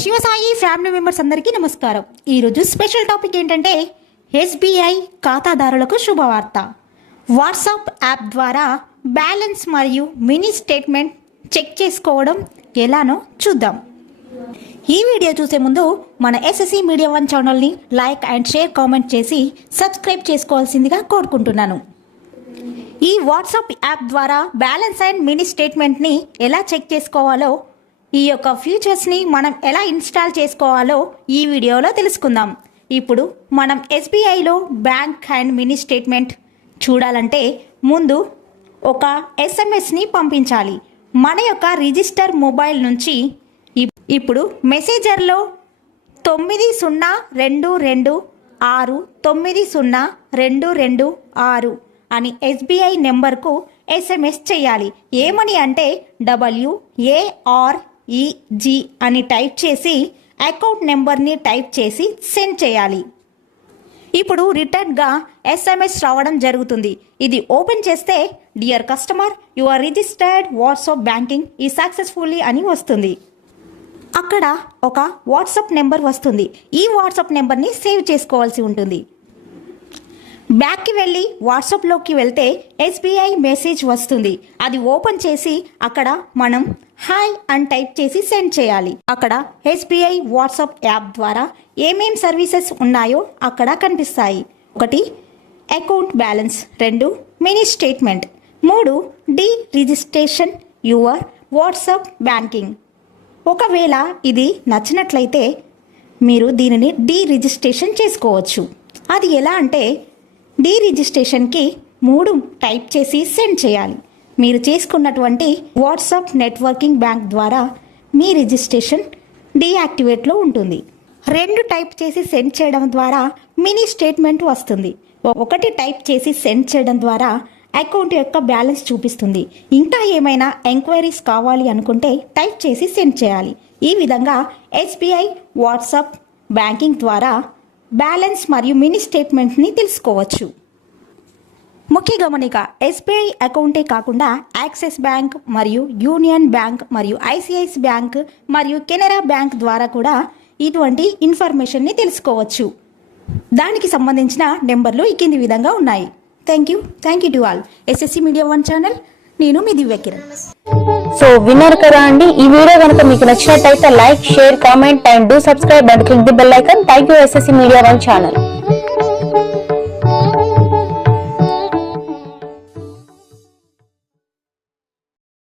Shivasai family members అందరికీ నమస్కారం. ఈరోజు స్పెషల్ టాపిక్ ఏంటంటే ఎస్బీఐ ఖాతాదారులకు శుభవార్త. వాట్సాప్ యాప్ ద్వారా బ్యాలెన్స్ మరియు మినీ స్టేట్మెంట్ చెక్ చేసుకోవడం ఎలానో చూద్దాం. ఈ వీడియో చూసే ముందు మన ఎస్ఎస్సి మీడియా వన్ ఛానల్ని లైక్ అండ్ షేర్ కామెంట్ చేసి సబ్స్క్రైబ్ చేసుకోవాల్సిందిగా కోరుకుంటున్నాను. ఈ వాట్సాప్ యాప్ ద్వారా బ్యాలెన్స్ అండ్ మినీ స్టేట్మెంట్ని ఎలా చెక్ చేసుకోవాలో ఈ యొక్క ఫీచర్స్ని మనం ఎలా ఇన్స్టాల్ చేసుకోవాలో ఈ వీడియోలో తెలుసుకుందాం. ఇప్పుడు మనం ఎస్బీఐలో బ్యాంక్ అండ్ మినీ స్టేట్మెంట్ చూడాలంటే ముందు ఒక ఎస్ఎంఎస్ని పంపించాలి. మన యొక్క రిజిస్టర్ మొబైల్ నుంచి ఇప్- ఇప్పుడు మెసేజర్లో తొమ్మిది సున్నా రెండు రెండు ఆరు తొమ్మిది సున్నా రెండు రెండు ఆరు అని ఎస్బీఐ నెంబర్కు ఎస్ఎంఎస్ చేయాలి. ఏమని అంటే డబ్ల్యూ ఈజీ అని టైప్ చేసి అకౌంట్ నెంబర్ని టైప్ చేసి సెండ్ చేయాలి. ఇప్పుడు రిటర్న్గా ఎస్ఎంఎస్ రావడం జరుగుతుంది. ఇది ఓపెన్ చేస్తే dear customer you are registered WhatsApp banking ఈ సక్సెస్ఫుల్లీ అని వస్తుంది. అక్కడ ఒక వాట్సాప్ నెంబర్ వస్తుంది. ఈ వాట్సాప్ నెంబర్ని సేవ్ చేసుకోవాల్సి ఉంటుంది. బ్యాక్కి వెళ్ళి వాట్సాప్లోకి వెళ్తే ఎస్బీఐ మెసేజ్ వస్తుంది. అది ఓపెన్ చేసి అక్కడ మనం హాయ్ అని టైప్ చేసి సెండ్ చేయాలి. అక్కడ ఎస్బీఐ వాట్సాప్ యాప్ ద్వారా ఏమేం సర్వీసెస్ ఉన్నాయో అక్కడ కనిపిస్తాయి. ఒకటి అకౌంట్ బ్యాలెన్స్. రెండు మినీ స్టేట్మెంట్. మూడు deregistration your WhatsApp banking. ఒకవేళ ఇది నచ్చినట్లయితే మీరు దీనిని డీ రిజిస్ట్రేషన్ చేసుకోవచ్చు. అది ఎలా అంటే డీ రిజిస్ట్రేషన్కి మూడు టైప్ చేసి సెండ్ చేయాలి. మీరు చేసుకున్నటువంటి వాట్సాప్ నెట్వర్కింగ్ బ్యాంక్ ద్వారా మీ రిజిస్ట్రేషన్ డీయాక్టివేట్లో ఉంటుంది. రెండు టైప్ చేసి సెండ్ చేయడం ద్వారా మినీ స్టేట్మెంట్ వస్తుంది. ఒకటి టైప్ చేసి సెండ్ చేయడం ద్వారా అకౌంట్ యొక్క బ్యాలెన్స్ చూపిస్తుంది. ఇంకా ఏమైనా ఎంక్వైరీస్ కావాలి అనుకుంటే టైప్ చేసి సెండ్ చేయాలి. ఈ విధంగా ఎస్బీఐ వాట్సాప్ బ్యాంకింగ్ ద్వారా బ్యాలెన్స్ మరియు మినీ స్టేట్మెంట్ని తెలుసుకోవచ్చు. ముఖ్య గమనిక ఎస్బీఐ అకౌంటే కాకుండా యాక్సిస్ బ్యాంక్ మరియు యూనియన్ బ్యాంక్ మరియు ఐసిఐసి బ్యాంక్ మరియు కెనరా బ్యాంక్ ద్వారా కూడా ఇటువంటి ఇన్ఫర్మేషన్ని తెలుసుకోవచ్చు. దానికి సంబంధించిన నెంబర్లు ఈ కింది విధంగా ఉన్నాయి. Thank you thank you to all SSC media one channel నేను మీ దివ్య కిరణ్. సో విన్నారు కదా అండి. ఈ వీడియో కనుక మీకు నచ్చినట్టయితే like share comment and do subscribe and click the bell icon thank you SSC media one channel